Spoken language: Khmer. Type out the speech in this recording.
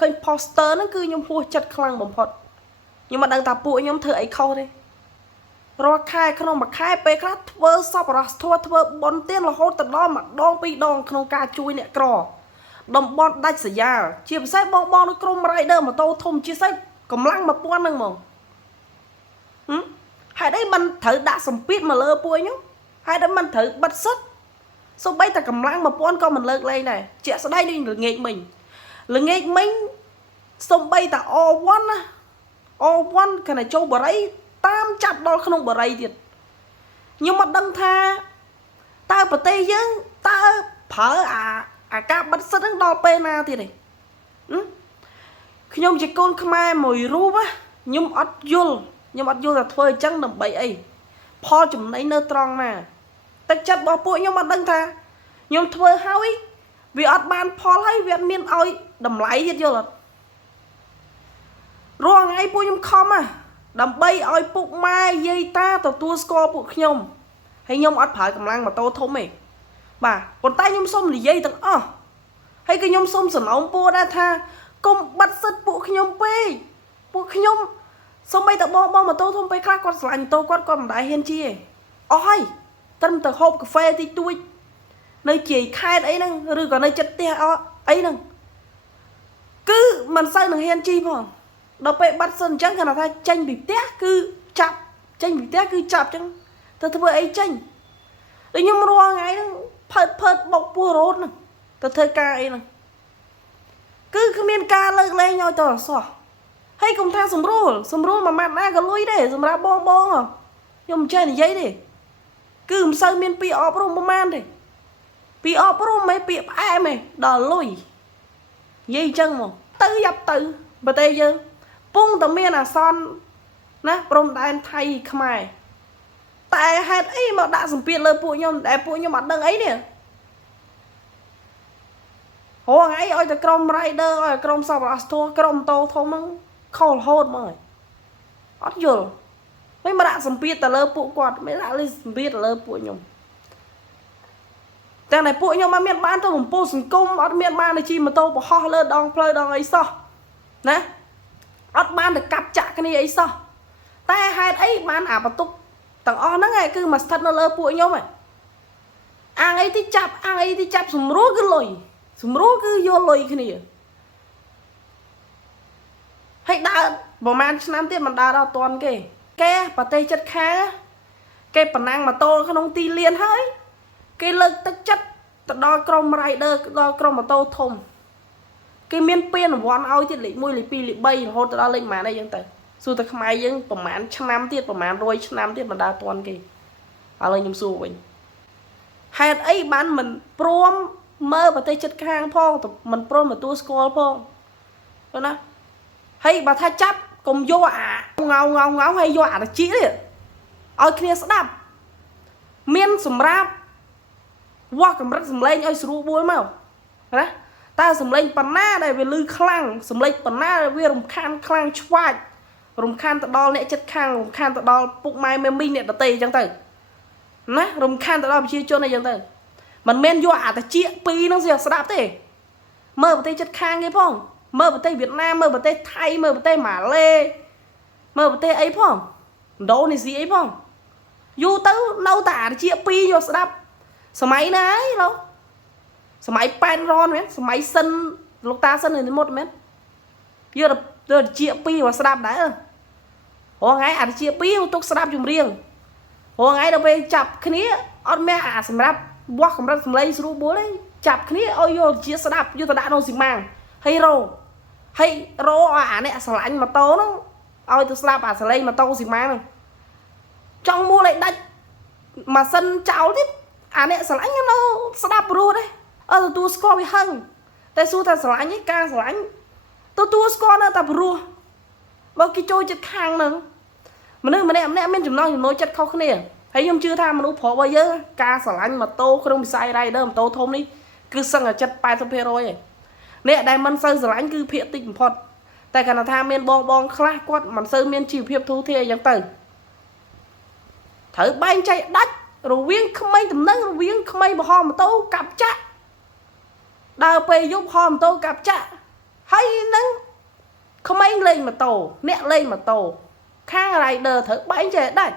ឃើញ poster ហ្នឹងគឺខ្ញុំហួសចិត្តខ្លាំងបំផុតខ្ញុំមិនដឹងថាពួកខ្ញុំធ្វើអីខុសទេរាល់ខែក្នុងមួយខែពេលខ្លះធ្វើសប្បុរសធម៌ធ្វើបុណ្យទានរហូតទៅដល់ម្ដងពីរដងក្នុងការជួយអ្នកក្រតំបន់ដាច់ស្រយាលជាពិសេសបងនៅក្រុម rider ម៉ូតូធំជាពិសេសកម្លាំង 1000 ហ្នឹងហ្មងហេតុអីមិនត្រូវដាក់សម្ពាធមកលើពួកខ្ញុំហេតុអីមិនត្រូវបិទសិទ្ធសូម្បីតែកម្លាំង 1000 ក៏មិនលើកលែងដែរជាក់ស្ដែងដូចល្ងាចមិញសូម្បីតែ O1 ណា O1 គណៈចូលបរិយតាមចាប់ដល់ក្នុងបរិយទៀតខ្ញុំមិនដឹងថាតើប្រទេសយើងតើប្រើអាការបិទសិទ្ធហ្នឹងដល់ពេលណាទៀតទេខ្ញុំជាកូនខ្មែរមួយរូបខ្ញុំអត់យល់ថាធ្វើអញ្ចឹងដើម្បីអីផលចំណេញនៅត្រង់ណាទឹកចិត្តរបស់ពួកខ្ញុំអត់ដឹងថាខ្ញុំធ្វើហើយវាអត់បានផលហើយវាអត់មានឲ្យតម្លៃទៀតយល់អត់រាល់ថ្ងៃពួកខ្ញុំខំដើម្បីឲ្យពុកម៉ែយាយតាទទួលស្គាល់ពួកខ្ញុំហើយខ្ញុំអត់ប្រើកម្លាំងម៉ូតូធំទេបាទប៉ុន្តែខ្ញុំសូមនិយាយទាំងអស់ហើយក៏ខ្ញុំសូមសំណូមពរដែរថាកុំបាត់សិទ្ធពួកខ្ញុំពេកពួកខ្ញុំសូម្បីតែបងម៉ូតូធំពេកខ្លះគាត់ស្រឡាញ់ម៉ូតូគាត់មិនដែរហ៊ានជិះទេអស់ហើយត្រឹមតែហូបកាហ្វេតិចតួចនៅជាយខេតអីហ្នឹងឬក៏នៅចិត្តផ្ទះអីហ្នឹងគឺមិនសូវនឹងហ៊ានជិះផងដល់ពេលបាត់សិនអញ្ចឹងគាត់ថាចេញពីផ្ទះគឺចាប់ចេញពីផ្ទះគឺចាប់អញ្ចឹងទៅធ្វើអីចេញដូចខ្ញុំរាល់ថ្ងៃហ្នឹងផើតបុកពោះរោតហ្នឹងទៅធ្វើការអីហ្នឹងគឺគ្មានការលើកលែងឲ្យតអសោះហើយកុំថាសម្រួលមួយម៉ាត់ណាក៏លុយដែរសម្រាប់បងខ្ញុំមិនចេះនិយាយទេគឺមិនសូវមានពាក្យអប់រំប្រហែលទេពាក្យអប់រំឯងពាក្យផ្អែមឯងដល់លុយនិយាយអញ្ចឹងមកទៅយ៉ាប់ទៅប្រទេសយើងពងតែមានអាសន្នណាព្រំដែនថៃខ្មែរតែហេតុអីមកដាក់សម្ពាធលើពួកខ្ញុំដែលពួកខ្ញុំអត់ដឹងអីនេះហៅថ្ងៃឲ្យតែក្រុម rider ឲ្យក្រុមសប្បុរសធម៌ក្រុមម៉ូតូធំហ្នឹងខុសរហូតមកអត់យល់មិនមកដាក់សម្ពាធទៅលើពួកគាត់មិនដាក់លើសម្ពាធទៅលើពួកខ្ញុំទាំងតែពួកខ្ញុំអត់មានបានទៅបំពោសង្គមអត់មានបានទៅជិះម៉ូតូបរហោះលើដងផ្លូវដងអីសោះណាអត់បានទៅកាប់ចាក់គ្នាអីសោះតែហេតុអីបានអាបន្ទុកទាំងអស់ហ្នឹងឯងគឺមកស្ថិតនៅលើពួកខ្ញុំឯងអាងអីទីចាប់សម្រួលគឺលុយសម្រួលគឺយកលុយគ្នាហើយដើរប្រហែលឆ្នាំទៀតមិនដើរដល់អត់ទាន់គេប្រទេសចិត្តខាងគេប្រណាំងម៉ូតូក្នុងទីលានហើយគេលើកទឹកចិត្តទៅដល់ក្រុម rider ដល់ក្រុមម៉ូតូធំគេមានពានរង្វាន់ឲ្យទៀតលេខ1លេខ2លេខ3រហូតទៅដល់លេខប៉ុន្មានអីចឹងទៅសួរតែខ្មែរយើងប្រហែលឆ្នាំទៀតប្រហែល100ឆ្នាំទៀតមិនដើរទាន់គេឥឡូវខ្ញុំសួរវិញហេតុអីបានមិនព្រមមើលប្រទេសចិត្តខាងផងមិនព្រមទទួលស្គាល់ផងឃើញណាហើយបើថាចាប់កុំយកអាងៅហើយយកអាតិចទៀតឲ្យគ្នាស្ដាប់មានសម្រាប់វាស់កម្រិតសម្លេងឲ្យស្រួលបួលមកណាតើសម្លេងប៉ុណ្ណាដែលវាលឺខ្លាំងសម្លេងប៉ុណ្ណាដែលវារំខានខ្លាំងឆ្វាច់រំខានទៅដល់អ្នកចិត្តខាងរំខានទៅដល់ពុកម៉ែមេមីអ្នកដទៃអញ្ចឹងទៅណារំខានទៅដល់ប្រជាជនអីចឹងទៅមិនមែនយកអាតាជាពីរហ្នឹងស្ដាប់ទេមើលប្រទេសចិត្តខាងគេផងមើលប្រទេសវៀតណាមមើលប្រទេសថៃមើលប្រទេសម៉ាឡេមើលប្រទេសអីផងឥណ្ឌូនេស៊ីអីផងយូរទៅនៅតែអាតាជាពីរយកស្ដាប់សម័យណាហើយឡូសម័យប៉ែនរនមែនសម័យសិនលោកតាសិននេះមុតមែនយកទៅជាពីរមកស្ដាប់ដែររហងៃអាជាពីរទុកស្ដាប់ចម្រៀងរហងៃដល់ពេលចាប់គ្នាអត់មានអាសម្រាប់វាស់កម្រិតសម្លេងស្រួលបួលទេចាប់គ្នាឲ្យយកជាស្ដាប់យកទៅដាក់ក្នុងស៊ីម៉ាំងហើយរោអាអ្នកស្រឡាញ់ម៉ូតូហ្នឹងឲ្យទៅស្ដាប់អាសលេងម៉ូតូស៊ីម៉ាំងហ្នឹងចង់មួលឲ្យដាច់ម៉ាស៊ីនចោលទៀតអាអ្នកស្រឡាញ់នៅស្ដាប់ព្រោះទេទទួលស្គាល់វាហឹងតែសួរថាស្រឡាញ់ឯងការស្រឡាញ់ទទួលស្គាល់នៅតែព្រោះបើគេចូលចិត្តខាងហ្នឹងមនុស្សម្នាក់មានចំណង់ចិត្តខុសគ្នាហើយខ្ញុំជឿថាមនុស្សប្រុសរបស់យើងការស្រឡាញ់ម៉ូតូក្នុងវិស័យ rider ម៉ូតូធំនេះគឺសឹងតែចិត្ត 80% ឯងអ្នកដែលមិនសូវស្រឡាញ់គឺភាគតិចបំផុតតែគាត់ថាមានបងខ្លះគាត់មិនសូវមានជីវភាពធូរធារអញ្ចឹងទៅត្រូវបែងចែកដាច់រវាងក្មេងតំណឹងរវាងក្មេងបរហម៉ូតូកាប់ចាក់ដើរពេលយប់ហម៉ូតូកាប់ចាក់ហើយនឹង không anh lên mà tổ nẹ lên mà tổ khang rider thử bánh chè đây